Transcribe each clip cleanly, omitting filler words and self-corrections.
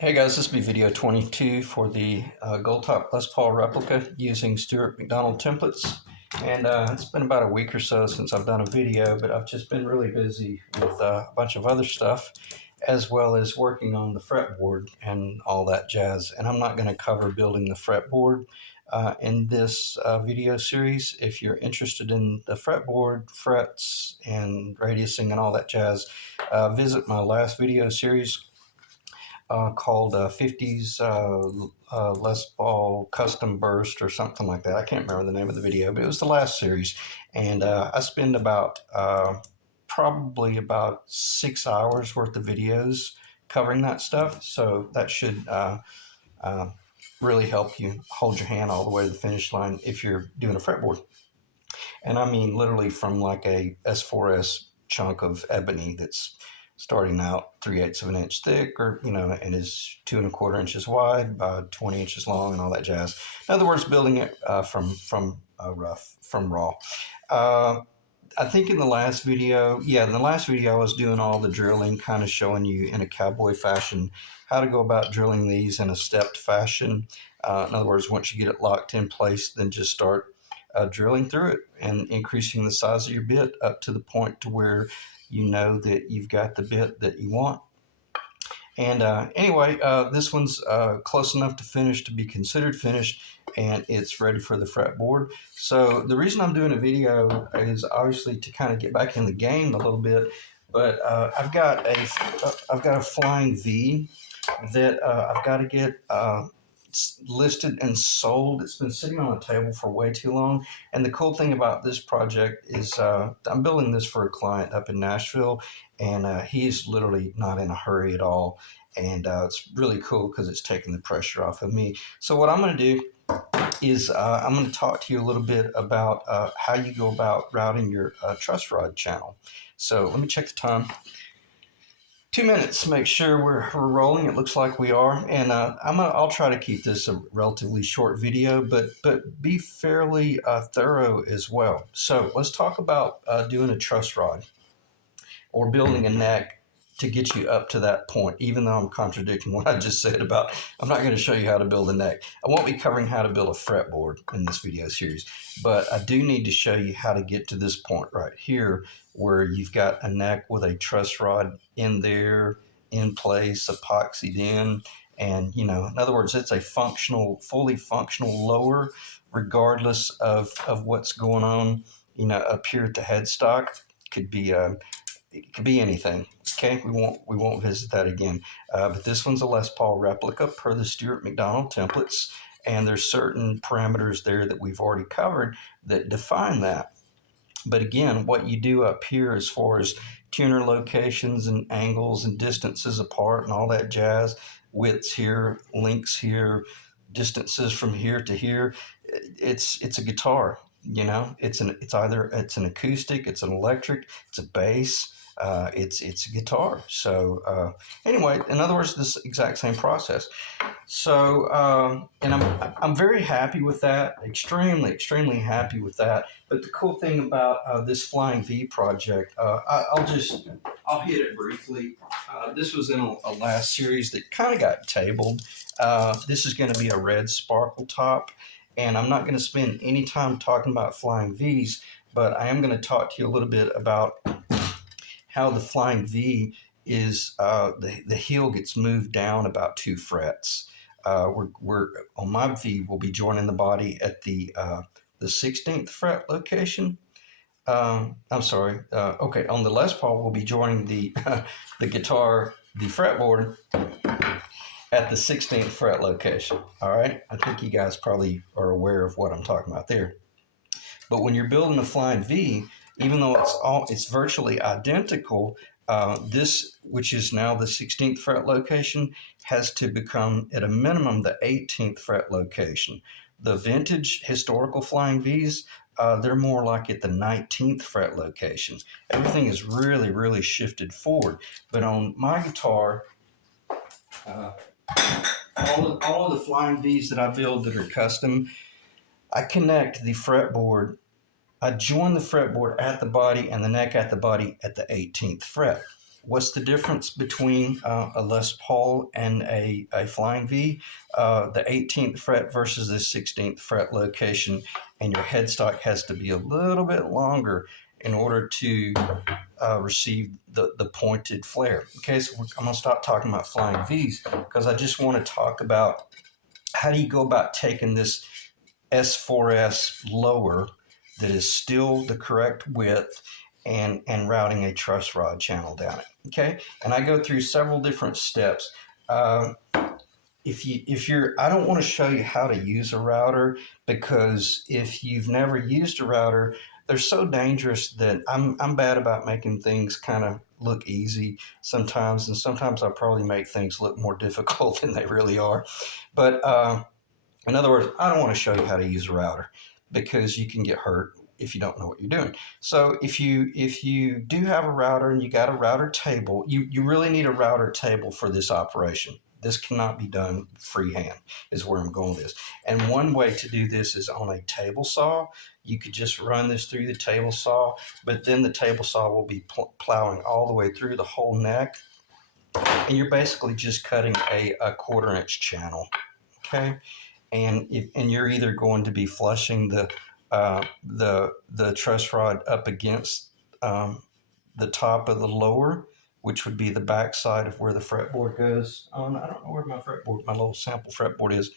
Hey guys, this will be video 22 for the Goldtop Les Paul replica using Stuart McDonald templates. And it's been about a week or so since I've done a video, but I've just been really busy with a bunch of other stuff, as well as working on the fretboard and all that jazz. And I'm not going to cover building the fretboard in this video series. If you're interested in the fretboard, frets, and radiusing and all that jazz, visit my last video series called 50's Les Paul Custom Burst or something like that. I can't remember the name of the video, but it was the last series. And I spend probably about 6 hours worth of videos covering that stuff. So that should really help you hold your hand all the way to the finish line if you're doing a fretboard. And I mean literally from like a S4S chunk of ebony that's starting out 3/8 of an inch thick, or and is 2 1/4 inches wide by 20 inches long, and all that jazz. In other words, building it from raw. I think in the last video, I was doing all the drilling, kind of showing you in a cowboy fashion how to go about drilling these in a stepped fashion. In other words, once you get it locked in place, then just start drilling through it and increasing the size of your bit up to the point to where you know that you've got the bit that you want. And anyway, this one's close enough to finish to be considered finished, and it's ready for the fretboard. So the reason I'm doing a video is obviously to kind of get back in the game a little bit. But I've got a flying V that I've got to get listed and sold. It's been sitting on a table for way too long. And the cool thing about this project is I'm building this for a client up in Nashville, and he's literally not in a hurry at all. And it's really cool because it's taking the pressure off of me. So what I'm going to do is I'm going to talk to you a little bit about how you go about routing your truss rod channel. So let me check the time. 2 minutes. Make sure we're rolling. It looks like we are, and I'll try to keep this a relatively short video, but be fairly thorough as well. So let's talk about doing a truss rod or building a neck to get you up to that point. Even though I'm contradicting what I just said about, I'm not going to show you how to build a neck. I won't be covering how to build a fretboard in this video series, but I do need to show you how to get to this point right here, where you've got a neck with a truss rod in there, in place, epoxied in. And, in other words, it's a fully functional lower, regardless of what's going on, up here at the headstock. It could be anything. Okay, we won't visit that again. But this one's a Les Paul replica per the Stuart McDonald templates, and there's certain parameters there that we've already covered that define that. But again, what you do up here as far as tuner locations and angles and distances apart and all that jazz, widths here, lengths here, distances from here to here, it's a guitar. It's an acoustic, it's an electric, it's a bass. It's a guitar. So anyway, in other words, this exact same process. So and I'm very happy with that. Extremely happy with that. But the cool thing about this Flying V project, I'll hit it briefly. This was in a last series that kind of got tabled. This is going to be a red sparkle top, and I'm not going to spend any time talking about Flying Vs, but I am going to talk to you a little bit about how the Flying V is the heel gets moved down about 2 frets. We're on my V, we'll be joining the body at the 16th fret location. I'm sorry. Okay, on the Les Paul, we'll be joining the guitar, the fretboard, at the 16th fret location. All right, I think you guys probably are aware of what I'm talking about there. But when you're building a Flying V, even though it's virtually identical, this, which is now the 16th fret location, has to become at a minimum the 18th fret location. The vintage historical Flying Vs, they're more like at the 19th fret location. Everything is really shifted forward. But on my guitar, all of the Flying Vs that I build that are custom, I connect the fretboard. I join the fretboard at the body and the neck at the body at the 18th fret. What's the difference between a Les Paul and a Flying V? The 18th fret versus the 16th fret location, and your headstock has to be a little bit longer in order to receive the pointed flare. Okay, so I'm going to stop talking about Flying Vs because I just want to talk about how do you go about taking this S4S lower that is still the correct width and routing a truss rod channel down it. Okay, and I go through several different steps. If you're, I don't want to show you how to use a router because if you've never used a router, they're so dangerous that I'm bad about making things kind of look easy sometimes, and sometimes I probably make things look more difficult than they really are. But in other words, I don't want to show you how to use a router because you can get hurt if you don't know what you're doing. So if you do have a router and you got a router table, you really need a router table for this operation. This cannot be done freehand, is where I'm going with this. And one way to do this is on a table saw. You could just run this through the table saw, but then the table saw will be plowing all the way through the whole neck, and you're basically just cutting a 1/4 inch channel. Okay, and you're either going to be flushing the truss rod up against the top of the lower, which would be the back side of where the fretboard goes on. I don't know where my little sample fretboard is,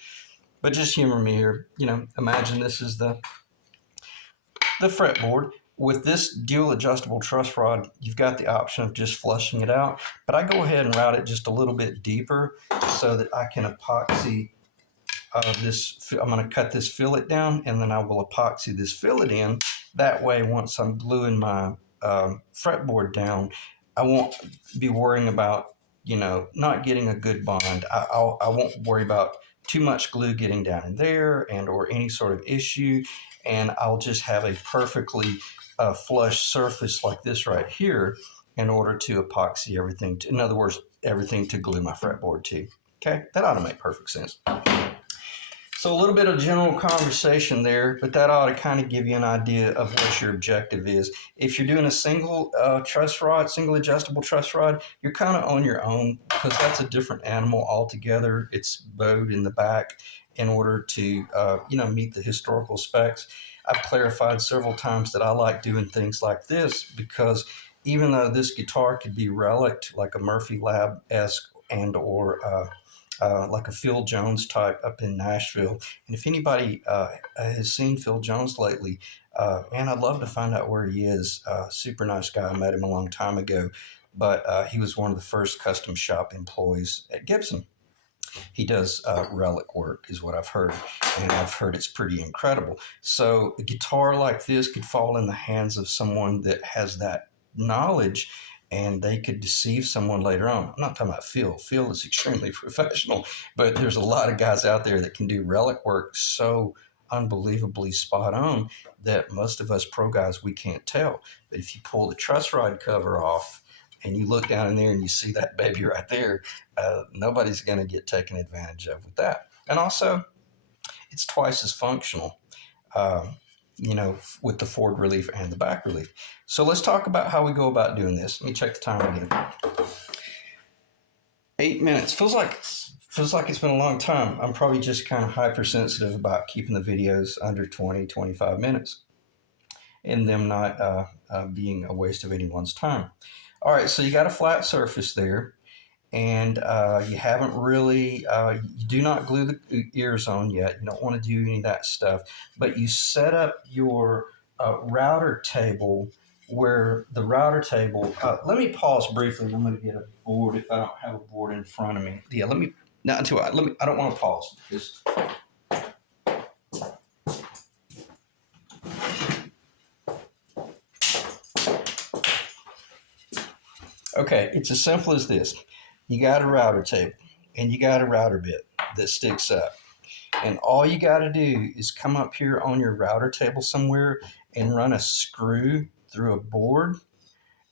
but just humor me here. Imagine this is the fretboard. With this dual adjustable truss rod, you've got the option of just flushing it out, but I go ahead and route it just a little bit deeper so that I can epoxy I'm going to cut this fillet down, and then I will epoxy this fillet in. That way, once I'm gluing my fretboard down, I won't be worrying about not getting a good bond. I won't worry about too much glue getting down in there and or any sort of issue, and I'll just have a perfectly flush surface like this right here in order to epoxy everything. In other words, everything to glue my fretboard to. Okay, that ought to make perfect sense. So a little bit of general conversation there, but that ought to kind of give you an idea of what your objective is. If you're doing a single truss rod, single adjustable truss rod, you're kind of on your own because that's a different animal altogether. It's bowed in the back in order to meet the historical specs. I've clarified several times that I like doing things like this because even though this guitar could be reliced like a Murphy Lab-esque and or like a Phil Jones type up in Nashville. And if anybody has seen Phil Jones lately, man, I'd love to find out where he is. Super nice guy. I met him a long time ago, but he was one of the first custom shop employees at Gibson. He does relic work, is what I've heard, and I've heard it's pretty incredible. So a guitar like this could fall in the hands of someone that has that knowledge, and they could deceive someone later on. I'm not talking about Phil. Phil is extremely professional, but there's a lot of guys out there that can do relic work so unbelievably spot on that most of us pro guys, we can't tell. But if you pull the truss rod cover off and you look down in there and you see that baby right there, nobody's going to get taken advantage of with that. And also, it's twice as functional. With the forward relief and the back relief. So let's talk about how we go about doing this. Let me check the time again. 8 minutes. Feels like it's been a long time. I'm probably just kind of hypersensitive about keeping the videos under 20, 25 minutes and them not being a waste of anyone's time. All right, so you got a flat surface there, and you haven't really, you do not glue the ears on yet. You don't want to do any of that stuff, but you set up your router table where the router table, let me pause briefly. I'm going to get a board if I don't have a board in front of me. Yeah, I don't want to pause. Okay, it's as simple as this. You got a router table and you got a router bit that sticks up. And all you got to do is come up here on your router table somewhere and run a screw through a board.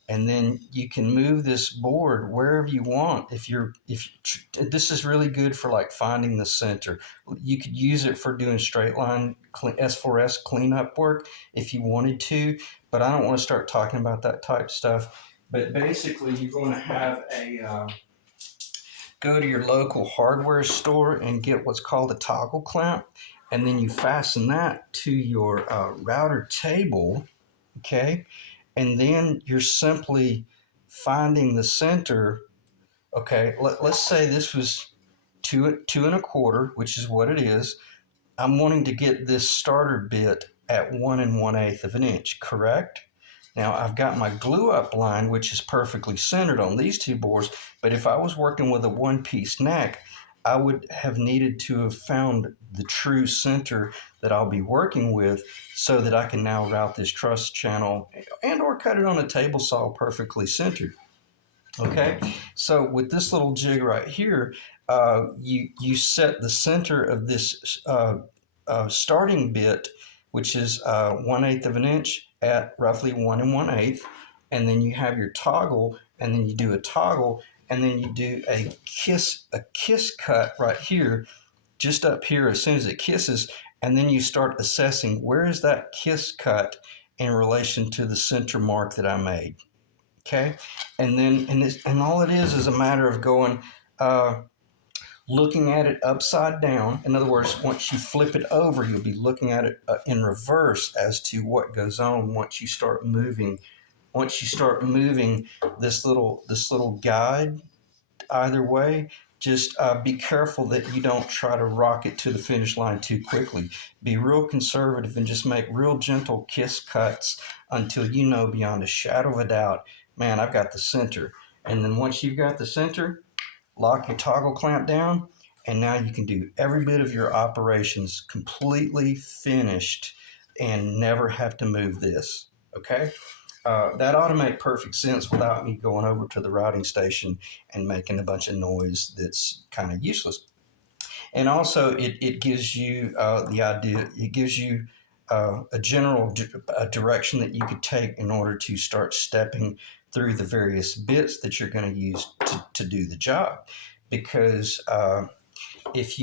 And then you can move this board wherever you want. If this is really good for like finding the center. You could use it for doing straight line S4S cleanup work if you wanted to, but I don't want to start talking about that type stuff. But basically, you're going to have go to your local hardware store and get what's called a toggle clamp, and then you fasten that to your router table, okay? And then you're simply finding the center, okay? Let's say this was two and a quarter, which is what it is. I'm wanting to get this starter bit at 1 1/8 of an inch, correct? Now I've got my glue up line, which is perfectly centered on these two bores, but if I was working with a one piece neck, I would have needed to have found the true center that I'll be working with so that I can now route this truss channel and or cut it on a table saw perfectly centered. Okay, so with this little jig right here, you set the center of this starting bit, which is 1/8 of an inch at roughly 1 1/8, and then you have your toggle, and then you do a toggle, and then you do a kiss cut right here, just up here as soon as it kisses, and then you start assessing where is that kiss cut in relation to the center mark that I made. Okay, and then and all it is a matter of going looking at it upside down. In other words, once you flip it over, you'll be looking at it in reverse as to what goes on once you start moving. Once you start moving this little guide either way, just be careful that you don't try to rock it to the finish line too quickly. Be real conservative and just make real gentle kiss cuts until you know beyond a shadow of a doubt, man, I've got the center. And then once you've got the center, lock your toggle clamp down, and now you can do every bit of your operations completely finished and never have to move this. Okay? That ought to make perfect sense without me going over to the routing station and making a bunch of noise that's kind of useless. And also, it gives you the idea, it gives you a general direction that you could take in order to start stepping through the various bits that you're going to use to do the job. Because if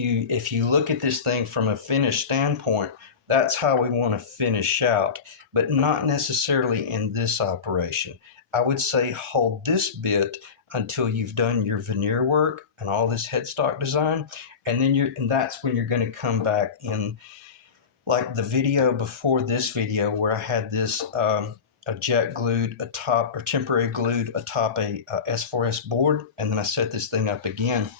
you look at this thing from a finish standpoint, that's how we want to finish out, but not necessarily in this operation. I would say hold this bit until you've done your veneer work and all this headstock design, and then that's when you're going to come back in, like the video before this video where I had this a jet glued atop or temporary glued atop a S4S board, and then I set this thing up again.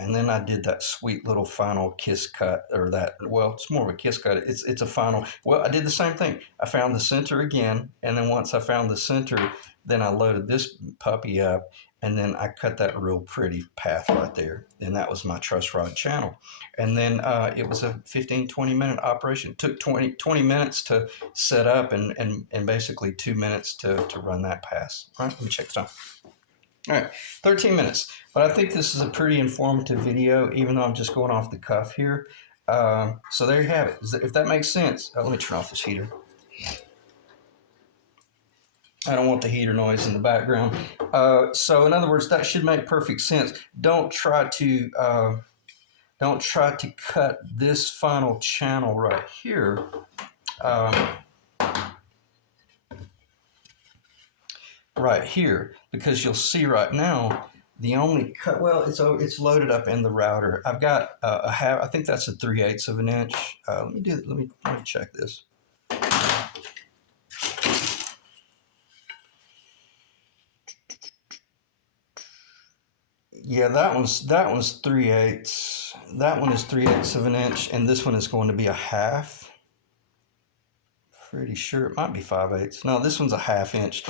And then I did that sweet little final kiss cut, or that, well, it's more of a kiss cut. It's a final. Well, I did the same thing. I found the center again, and then once I found the center, then I loaded this puppy up, and then I cut that real pretty path right there. And that was my truss rod channel. And then it was a 15-20 minute operation. It took 20 minutes to set up and basically 2 minutes to run that pass. All right, let me check this out. All right, 13 minutes. But I think this is a pretty informative video, even though I'm just going off the cuff here. So there you have it. If that makes sense. Let me turn off this heater. I don't want the heater noise in the background. So in other words, that should make perfect sense. Don't try to cut this final channel right here. Right here, because you'll see right now the only cut, well, it's loaded up in the router. I've got a half, I think that's a 3/8 of an inch. Let me check this. Yeah, that one's 3/8. That one is 3/8 of an inch, and this one is going to be a half. Pretty sure it might be 5/8. No, this one's a ½ inch.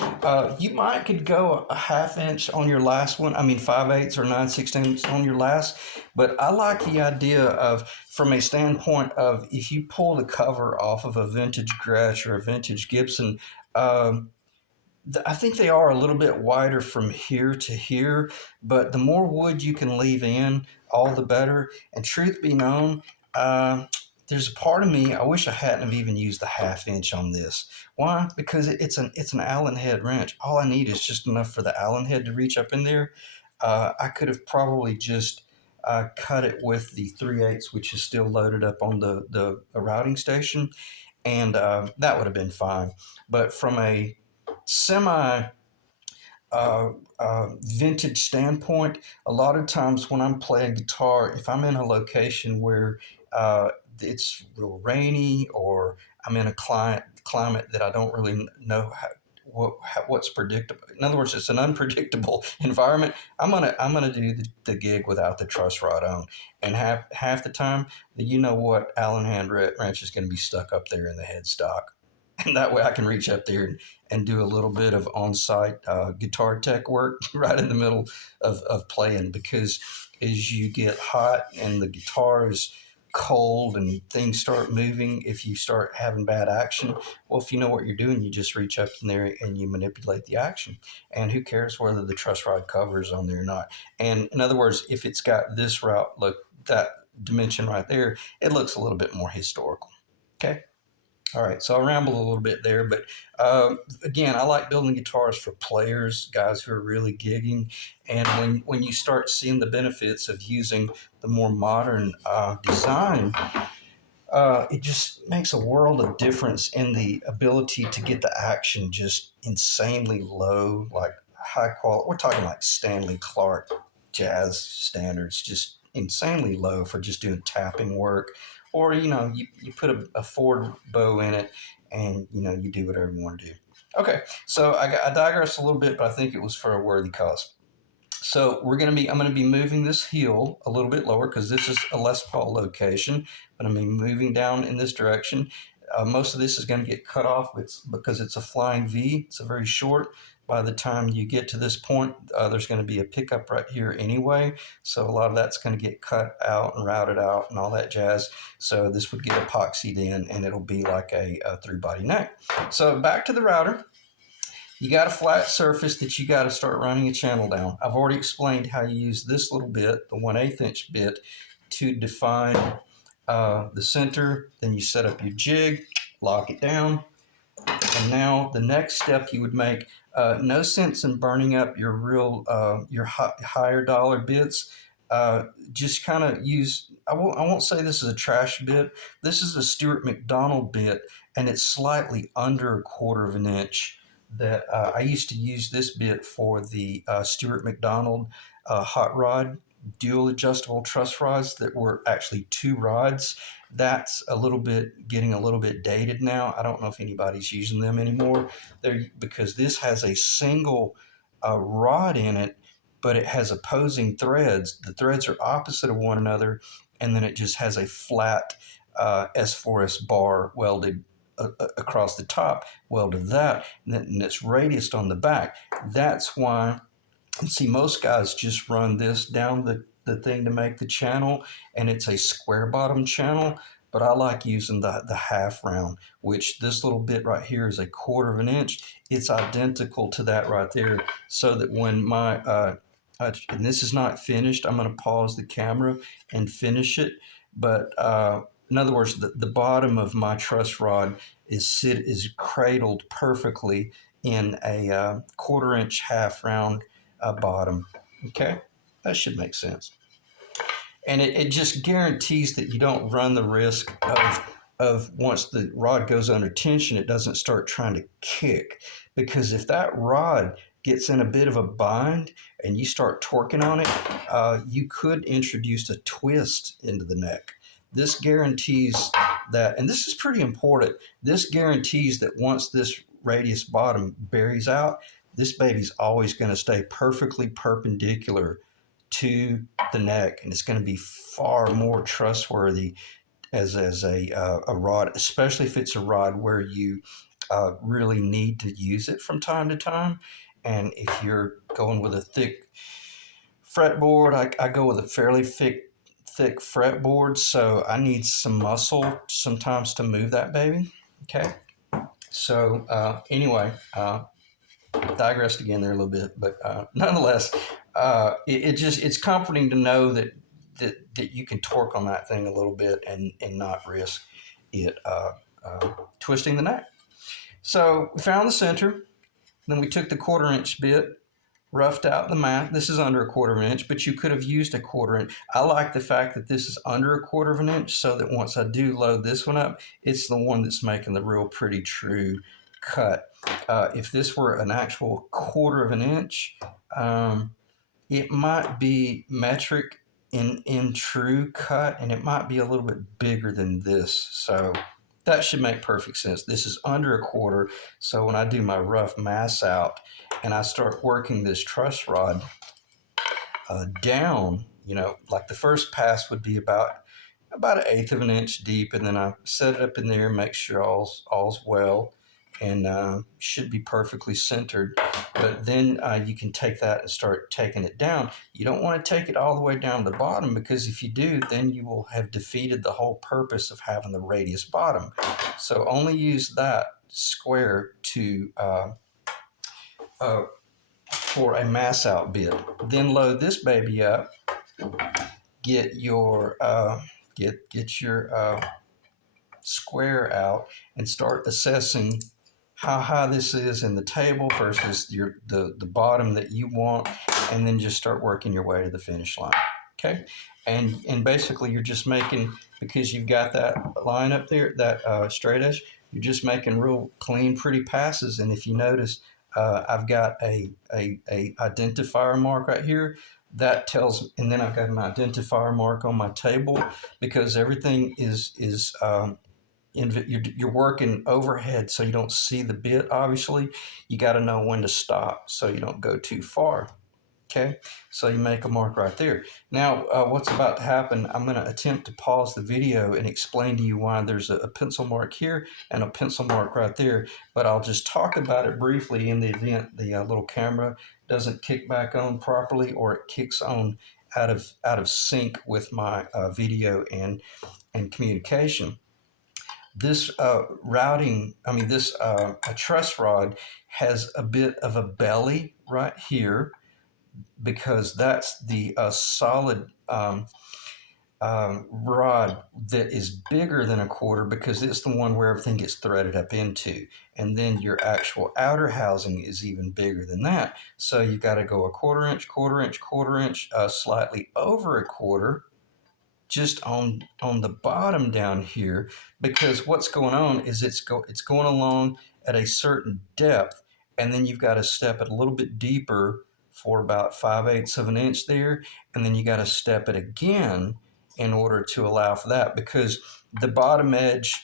You could go a ½ inch on your last one. I mean 5/8 or 9/16 on your last. But I like the idea of, from a standpoint of, if you pull the cover off of a vintage Gretsch or a vintage Gibson, I think they are a little bit wider from here to here. But the more wood you can leave in, all the better. And truth be known, there's a part of me, I wish I hadn't have even used the ½ inch on this. Why? Because it's an Allen head wrench. All I need is just enough for the Allen head to reach up in there. I could have probably just cut it with the 3/8, which is still loaded up on the routing station, and that would have been fine. But from a semi vintage standpoint, a lot of times when I'm playing guitar, if I'm in a location where it's real rainy or I'm in a climate that I don't really know what's predictable. In other words, it's an unpredictable environment. I'm gonna do the gig without the truss rod on, and half the time, you know what, Allen hand wrench is going to be stuck up there in the headstock, and that way I can reach up there and do a little bit of on-site guitar tech work right in the middle of playing, because as you get hot and the guitar is cold and things start moving, if you start having bad action, well, if you know what you're doing, you just reach up in there and you manipulate the action, and who cares whether the truss rod cover is on there or not. And in other words, if it's got this route, look, that dimension right there, it looks a little bit more historical. Okay. All right, so I rambled a little bit there, but again, I like building guitars for players, guys who are really gigging, and when you start seeing the benefits of using the more modern design, it just makes a world of difference in the ability to get the action just insanely low, like high quality. We're talking like Stanley Clark jazz standards, just insanely low for just doing tapping work. Or, you put a Ford bow in it and, you do whatever you want to do. Okay, so I digress a little bit, but I think it was for a worthy cause. So I'm gonna be moving this heel a little bit lower because this is a Les Paul location. But I'm gonna be moving down in this direction. Most of this is going to get cut off because it's a flying V. It's a very short. By the time you get to this point, there's going to be a pickup right here anyway. So a lot of that's going to get cut out and routed out and all that jazz. So this would get epoxied in and it'll be like a through body neck. So back to the router. You got a flat surface that you got to start running a channel down. I've already explained how you use this little bit, the 1/8 inch bit, to define the center. Then you set up your jig, lock it down, and now the next step you would make. No sense in burning up your higher dollar bits. Just kind of use. I won't say this is a trash bit. This is a Stuart McDonald bit, and it's slightly under 1/4 of an inch. That I used to use this bit for the Stuart McDonald hot rod dual adjustable truss rods that were actually 2 rods. That's getting a little bit dated now. I don't know if anybody's using them anymore. Because this has a single rod in it, but it has opposing threads. The threads are opposite of one another, and then it just has a flat S4S bar welded across the top, welded that, and it's radiused on the back. That's why, see, most guys just run this down the thing to make the channel, and it's a square bottom channel. But I like using the half round, which this little bit right here is 1/4 of an inch. It's identical to that right there, so that when and this is not finished, I'm going to pause the camera and finish it. But in other words, the bottom of my truss rod is cradled perfectly in a 1/4 inch half round bottom. Okay, that should make sense. And it just guarantees that you don't run the risk of once the rod goes under tension, it doesn't start trying to kick. Because if that rod gets in a bit of a bind and you start torquing on it, you could introduce a twist into the neck. This guarantees that, and this is pretty important, this guarantees that once this radius bottom buries out, this baby's always going to stay perfectly perpendicular to the neck, and it's going to be far more trustworthy as a rod, especially if it's a rod where you really need to use it from time to time. And if you're going with a thick fretboard, I go with a fairly thick fretboard, so I need some muscle sometimes to move that baby. Okay, so anyway, digressed again there a little bit, but nonetheless, it's comforting to know that you can torque on that thing a little bit and not risk it twisting the neck. So we found the center, then we took the 1/4 inch bit, roughed out the mat. This is under 1/4 of an inch, but you could have used a 1/4 inch. I like the fact that this is under 1/4 of an inch, so that once I do load this one up, it's the one that's making the real pretty true cut. If this were an actual 1/4 of an inch, it might be metric in true cut, and it might be a little bit bigger than this. So that should make perfect sense. This is under a 1/4. So when I do my rough mass out and I start working this truss rod down, like the first pass would be about 1/8 of an inch deep, and then I set it up in there, make sure all's well, and should be perfectly centered. But then you can take that and start taking it down. You don't want to take it all the way down to the bottom, because if you do, then you will have defeated the whole purpose of having the radius bottom. So only use that square to for a mass out bit. Then load this baby up. Get your square out and start assessing how high this is in the table versus the bottom that you want, and then just start working your way to the finish line. Okay, and basically you're just making, because you've got that line up there, that straight edge, you're just making real clean, pretty passes. And if you notice, I've got a identifier mark right here that tells, and then I've got an identifier mark on my table, because everything is you're working overhead, so you don't see the bit. Obviously, you got to know when to stop so you don't go too far. Okay, so you make a mark right there. Now, what's about to happen, I'm going to attempt to pause the video and explain to you why there's a pencil mark here and a pencil mark right there, but I'll just talk about it briefly in the event the little camera doesn't kick back on properly, or it kicks on out of sync with my video and communication. This a truss rod has a bit of a belly right here, because that's the solid rod that is bigger than a 1/4, because it's the one where everything gets threaded up into. And then your actual outer housing is even bigger than that. So you've got to go a 1/4 inch, 1/4 inch, 1/4 inch, slightly over a 1/4, just on the bottom down here, because what's going on is it's going along at a certain depth, and then you've got to step it a little bit deeper for about 5/8 of an inch there, and then you got to step it again in order to allow for that, because the bottom edge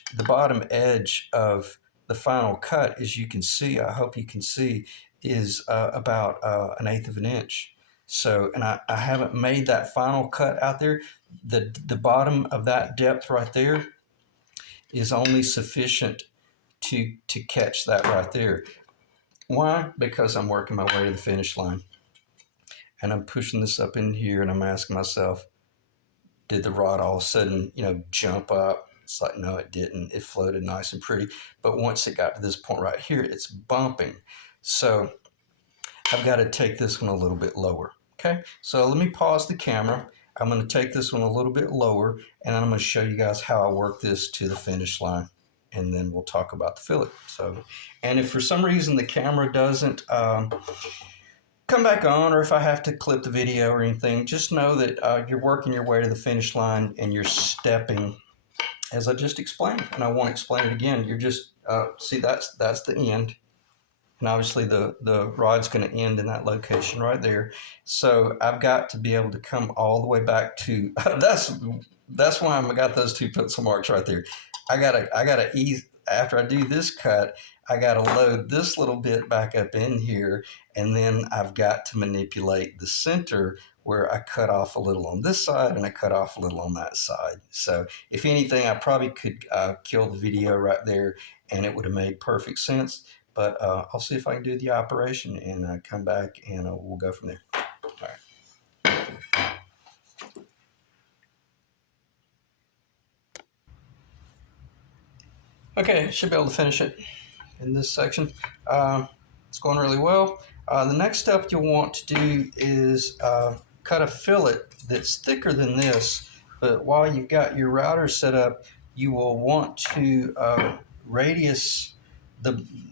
of the final cut, as you can see, I hope you can see, is about 1/8 of an inch. So, and I haven't made that final cut out there. The bottom of that depth right there is only sufficient to catch that right there. Why? Because I'm working my way to the finish line, and I'm pushing this up in here, and I'm asking myself, did the rod all of a sudden, jump up? It's like, no, it didn't. It floated nice and pretty. But once it got to this point right here, it's bumping. So I've got to take this one a little bit lower. Okay, so let me pause the camera. I'm going to take this one a little bit lower, and I'm going to show you guys how I work this to the finish line, and then we'll talk about the fillet. So, and if for some reason the camera doesn't come back on, or if I have to clip the video or anything, just know that you're working your way to the finish line, and you're stepping as I just explained, and I won't explain it again. You're just see, that's the end. And obviously the rod's going to end in that location right there. So I've got to be able to come all the way back to, that's why I've got those two pencil marks right there. I gotta ease, after I do this cut, I gotta load this little bit back up in here, and then I've got to manipulate the center where I cut off a little on this side and I cut off a little on that side. So if anything, I probably could kill the video right there, and it would have made perfect sense. But I'll see if I can do the operation and come back, and we'll go from there. All right. Okay, should be able to finish it in this section. It's going really well. The next step you'll want to do is cut a fillet that's thicker than this. But while you've got your router set up, you will want to radius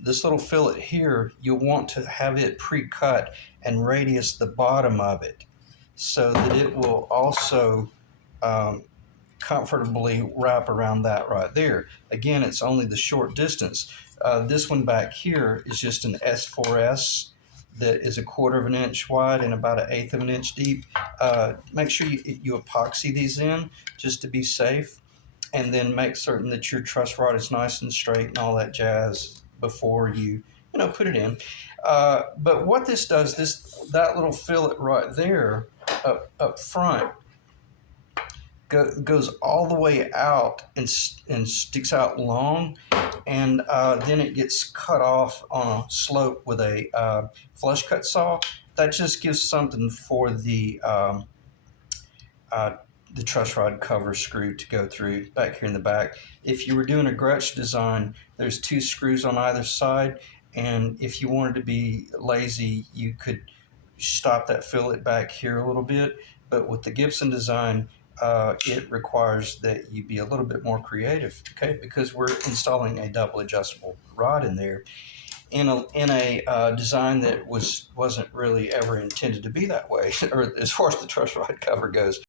this little fillet here. You'll want to have it pre-cut and radius the bottom of it, so that it will also comfortably wrap around that right there. Again, it's only the short distance. This one back here is just an S4S that is 1/4 of an inch wide and about 1/8 of an inch deep. Make sure you epoxy these in just to be safe, and then make certain that your truss rod is nice and straight and all that jazz before you put it in. But what this does, that little fillet right there up front goes all the way out and sticks out long, and then it gets cut off on a slope with a flush cut saw. That just gives something for uh, the truss rod cover screw to go through back here in the back. If you were doing a Gretsch design, there's 2 screws on either side, and if you wanted to be lazy, you could stop that fillet back here a little bit. But with the Gibson design, it requires that you be a little bit more creative, okay? Because we're installing a double adjustable rod in there in a design that wasn't really ever intended to be that way, or as far as the truss rod cover goes.